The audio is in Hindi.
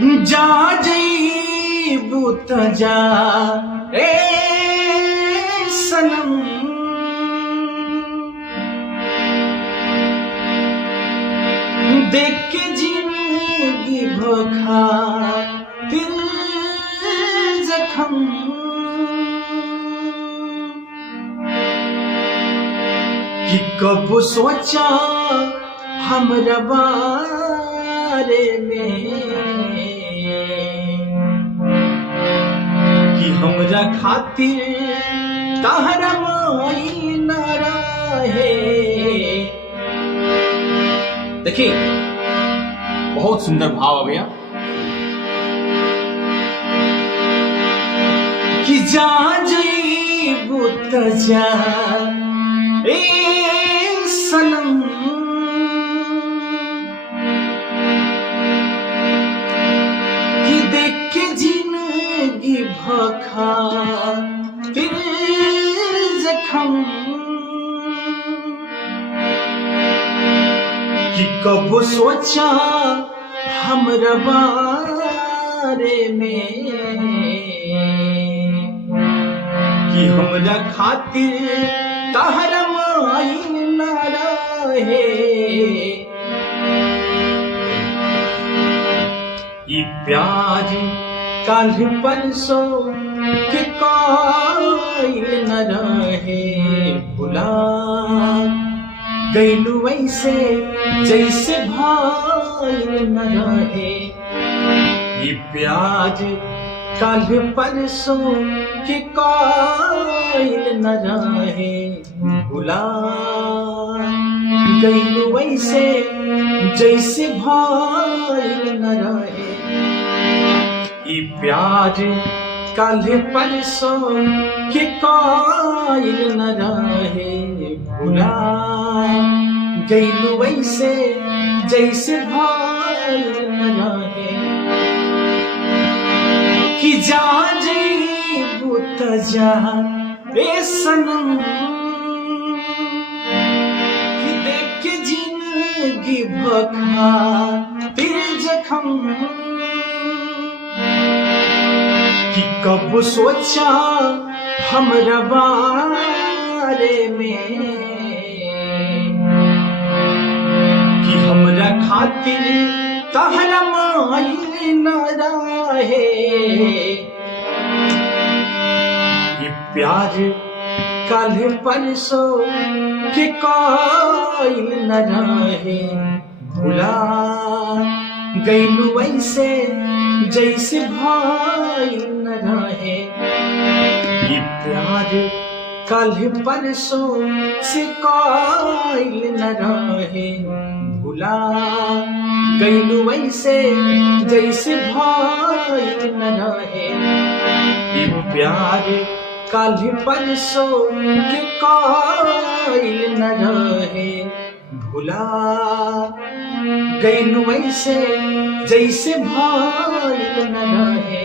जा जईबू त जा ए सनम, देख के जिंदगी भोखा दिल जखम, कि कब सोचा हमरा बारे में कि हमरा खातिर तहरा माई न रहे। देखिए बहुत सुंदर भाव आ गया कि जा जईबू त जा ए सनम, कि देख के जिंदगी भोखा दिल जखम, कि कब सोचा हमरा बारे में कि हमरा खातिर तहरा माई न रहे। ई प्यार काल परसों के कोई न रहे, भुला गईलू वैसे जैसे भाई न रहे। ये प्यार काल परसों के कोई न रहे, भुला गईलू वैसे जैसे भाई न रहे। ये प्यार काल परसों के कोई न रहे, भुला गईलू वैसे जैसे भाई न रहे। कि जा जईबू त जा ए सनम, कि देख के जिंदगी भोखा दिल जखम, कि कब सोचा हमरा बारे में कि हमरा खातिर तहरा माई न रहे। ये प्यार काल परसों के कोई न रहे, भुला गईलू वैसे जैसे भाई न रहे। ये प्यार काल परसों से कोई न रहे, भुला गईलू वैसे जैसे भाई न रहे। ये प्यार काल परसों के कोई न रहे, भुला गईलू वैसे जैसे भाई न रहे।